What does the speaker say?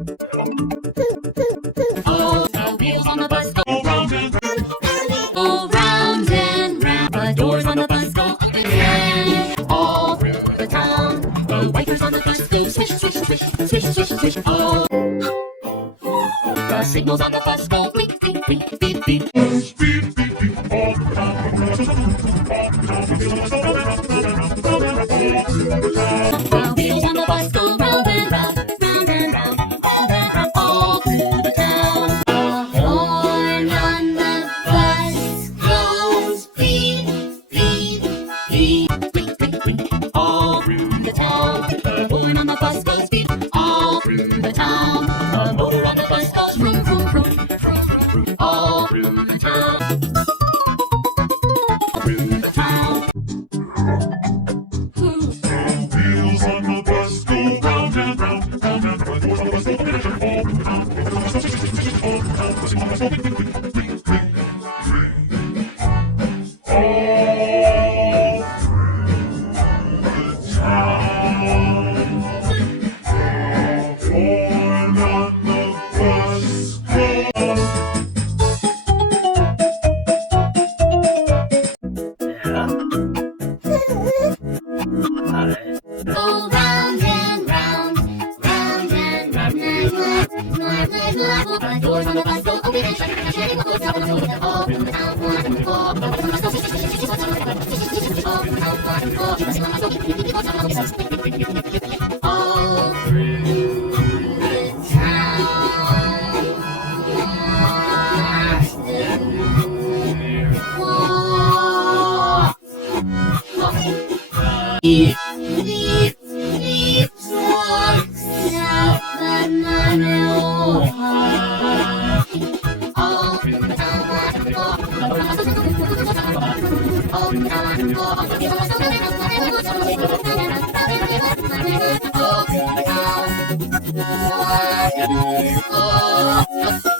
Oh, the wheels on the bus go round and round, go round and round. The doors on the bus go up and down, all through the town. The wipers on the bus go swish, swish, swish, swish, swish, swish. Oh, the signals on the bus go blink, blink, blink, beep, beep. Beep, beep, beep, all the time. The wheels on the bus go round and round, round and round, round and round, all through the town. The horn on the bus goes beep, beep, beep, blink, blink, blink, all through the town. The horn on the bus goes beep, all through the town. The motor on the bus goes vroom, vroom, vroom, vroom, vroom, all through the town. Through the town. Wheels on the bus go round and round, round and round. Doors on the bus go open and shut all through the town. All through the town. The signal on the bus go ring, ring, ring, ring, ring, ring. All through the town. The horn on the bus goes. Go round and round, round and round. The doors on the bus go open and shut, shutting the doors down all through the town. All through the town, all through the Beep, beep, beep, walks out the manual. All through the town, all through the town, all through the town.